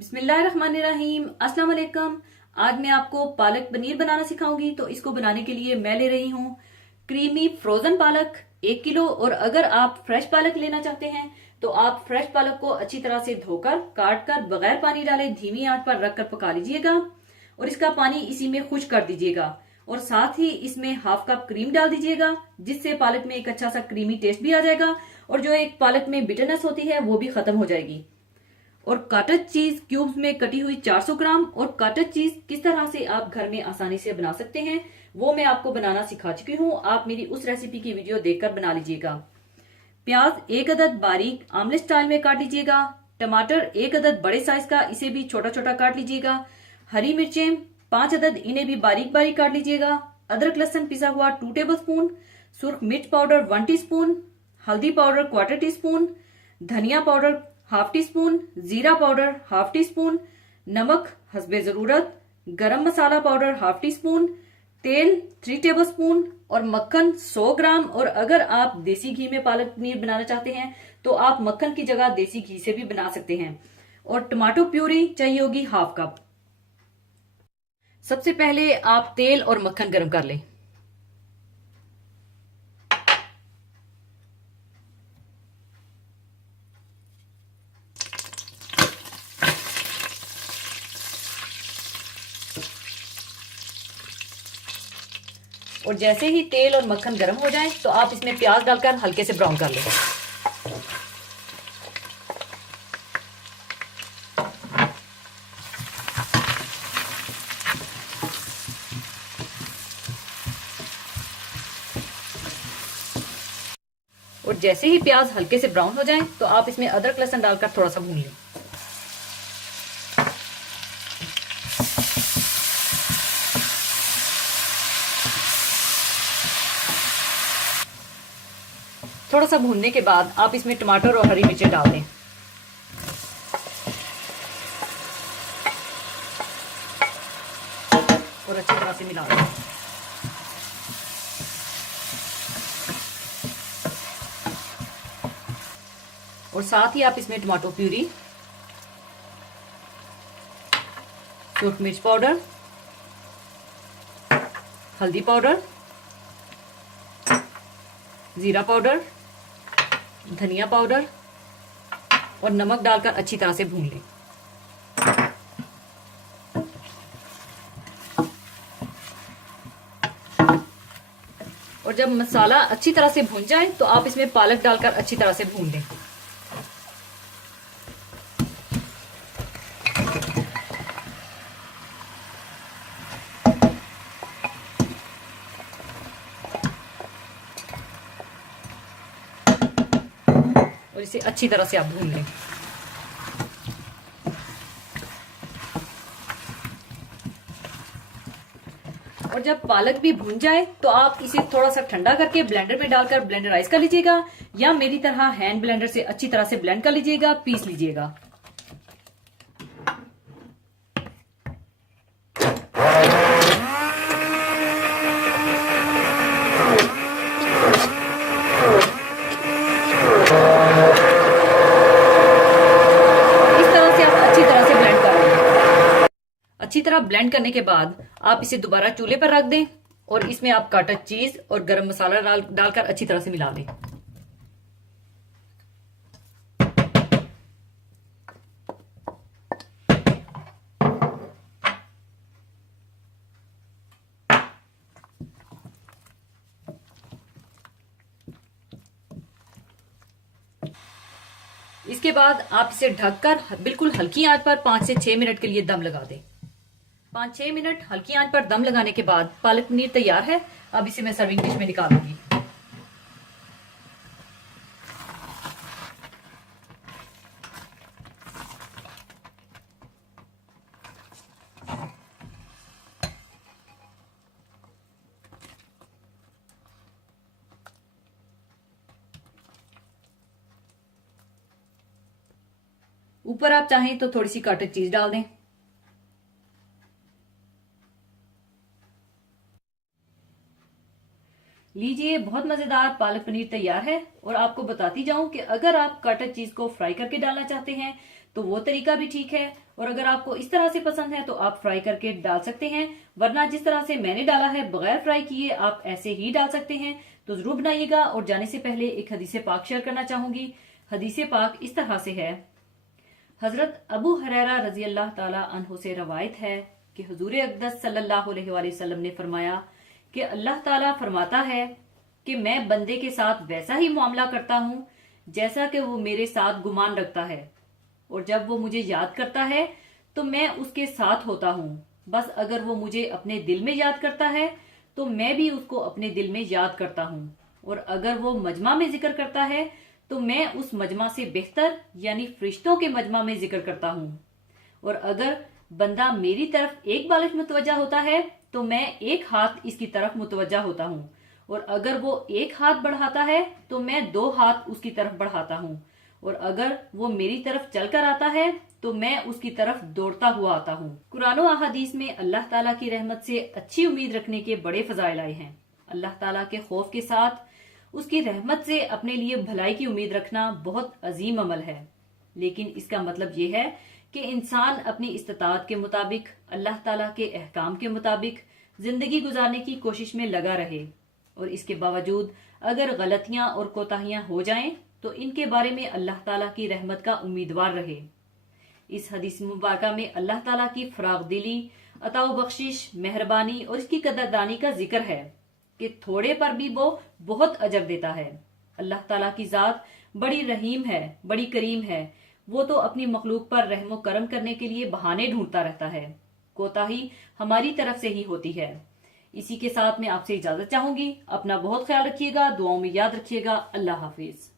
बिस्मिल्लाहिर्रहमानिर्रहीम। अस्सलाम वालेकुम। आज मैं आपको पालक पनीर बनाना सिखाऊंगी। तो इसको बनाने के लिए मैं ले रही हूँ क्रीमी फ्रोजन पालक 1 किलो। और अगर आप फ्रेश पालक लेना चाहते हैं तो आप फ्रेश पालक को अच्छी तरह से धोकर काट कर बगैर पानी डाले धीमी आंच पर रखकर पका लीजिएगा और इसका पानी इसी में खुश्क कर दीजिएगा। और साथ ही इसमें हाफ कप क्रीम डाल दीजिएगा, जिससे पालक में एक अच्छा सा क्रीमी टेस्ट भी आ जाएगा और जो एक पालक में बिटरनेस होती है वो भी खत्म हो जाएगी। और कॉटेज चीज क्यूब्स में कटी हुई 400 ग्राम। और कॉटेज चीज किस तरह से आप घर में आसानी से बना सकते हैं वो मैं आपको बनाना सिखा चुकी हूँ। आप मेरी उस रेसिपी की वीडियो देखकर बना लीजिएगा। प्याज 1 अदद बारीक आमलेट स्टाइल में काट लीजिएगा। टमाटर 1 अदद बड़े साइज का, इसे भी छोटा छोटा काट लीजिएगा। हरी मिर्चें 5 अदद, इन्हें भी बारीक बारीक काट लीजिएगा। अदरक लहसुन पिसा हुआ 2 टेबल स्पून। सुर्ख मिर्च पाउडर 1 टीस्पून। हल्दी पाउडर 1/4 टीस्पून। धनिया पाउडर 1/2 टीस्पून। जीरा पाउडर 1/2 टीस्पून। नमक हस्बे जरूरत। गरम मसाला पाउडर 1/2 टीस्पून। तेल 3 टेबल स्पून और मक्खन 100 ग्राम। और अगर आप देसी घी में पालक पनीर बनाना चाहते हैं तो आप मक्खन की जगह देसी घी से भी बना सकते हैं। और टमाटो प्यूरी चाहिए होगी हाफ कप। सबसे पहले आप तेल और मक्खन गर्म कर लें। और जैसे ही तेल और मक्खन गर्म हो जाए तो आप इसमें प्याज डालकर हल्के से ब्राउन कर लें। और जैसे ही प्याज हल्के से ब्राउन हो जाए तो आप इसमें अदरक लहसुन डालकर थोड़ा सा भून लें। थोड़ा सा भूनने के बाद आप इसमें टमाटर और हरी मिर्चें डाल दें। और अच्छी तरह से मिला दें। और साथ ही आप इसमें टमाटो प्यूरी, सुर्ख मिर्च पाउडर, हल्दी पाउडर, जीरा पाउडर, धनिया पाउडर और नमक डालकर अच्छी तरह से भून लें। और जब मसाला अच्छी तरह से भून जाए तो आप इसमें पालक डालकर अच्छी तरह से भून लें। और इसे अच्छी तरह से आप भून लें। और जब पालक भी भून जाए तो आप इसे थोड़ा सा ठंडा करके ब्लेंडर में डालकर ब्लेंडराइज कर लीजिएगा, या मेरी तरह हैंड ब्लेंडर से अच्छी तरह से ब्लेंड कर लीजिएगा, पीस लीजिएगा। अच्छी तरह ब्लेंड करने के बाद आप इसे दोबारा चूल्हे पर रख दें और इसमें आप कॉटेज चीज और गरम मसाला डालकर अच्छी तरह से मिला लें। इसके बाद आप इसे ढककर बिल्कुल हल्की आंच पर 5 से 6 मिनट के लिए दम लगा दें। 5-6 मिनट हल्की आंच पर दम लगाने के बाद पालक पनीर तैयार है। अब इसे मैं सर्विंग डिश में निकालूंगी। ऊपर आप चाहें तो थोड़ी सी कॉटेज चीज डाल दें। लीजिए, बहुत मजेदार पालक पनीर तैयार है। और आपको बताती जाऊं कि अगर आप कटर चीज को फ्राई करके डालना चाहते हैं तो वो तरीका भी ठीक है, और अगर आपको इस तरह से पसंद है तो आप फ्राई करके डाल सकते हैं, वरना जिस तरह से मैंने डाला है बगैर फ्राई किए आप ऐसे ही डाल सकते हैं। तो जरूर बनाइएगा। और जाने से पहले एक हदीस पाक शेयर करना चाहूंगी। हदीस पाक इस तरह से है। हजरत अबू हुरैरा रजी अल्लाह ताला अन्हु से रवायत है कि हुजूर अक़दस सल्लल्लाहु अलैहि वसल्लम ने फरमाया कि अल्लाह ताला फरमाता है कि मैं बंदे के साथ वैसा ही मामला करता हूँ जैसा कि वो मेरे साथ गुमान रखता है, और जब वो मुझे याद करता है तो मैं उसके साथ होता हूँ। बस अगर वो मुझे अपने दिल में याद करता है तो मैं भी उसको अपने दिल में याद करता हूँ, और अगर वो मजमा में जिक्र करता है तो मैं उस मजमा से बेहतर यानी फरिश्तों के मजमा में जिक्र करता हूँ। और अगर बंदा मेरी तरफ एक बालिश मुतवज्जा होता है तो मैं एक हाथ इसकी तरफ मुतवज्जा होता हूँ, और अगर वो एक हाथ बढ़ाता है तो मैं 2 हाथ उसकी तरफ बढ़ाता हूँ, और अगर वो मेरी तरफ चलकर आता है तो मैं उसकी तरफ दौड़ता हुआ आता हूँ। कुरान और अहादीस में अल्लाह ताला की रहमत से अच्छी उम्मीद रखने के बड़े फजाइल आए हैं। अल्लाह ताला के खौफ के साथ उसकी रहमत से अपने लिए भलाई की उम्मीद रखना बहुत अजीम अमल है, लेकिन इसका मतलब ये है कि इंसान अपनी इस्तात के मुताबिक अल्लाह ताला के अहकाम के मुताबिक जिंदगी गुजारने की कोशिश में लगा रहे, और इसके बावजूद अगर गलतियां और कोताहियां हो जाएं तो इनके बारे में अल्लाह ताला की रहमत का उम्मीदवार रहे। इस हदीस मुबारक में अल्लाह ताला की फराग दिली, अता बख्शिश, मेहरबानी और इसकी कदरदानी का जिक्र है कि थोड़े पर भी वो बहुत अजर देता है। अल्लाह ताला की जात बड़ी रहीम है, बड़ी करीम है। वो तो अपनी मखलूक पर रहमो करम करने के लिए बहाने ढूंढता रहता है। कोताही हमारी तरफ से ही होती है। इसी के साथ मैं आपसे इजाजत चाहूंगी। अपना बहुत ख्याल रखिएगा, दुआओं में याद रखिएगा। अल्लाह हाफिज।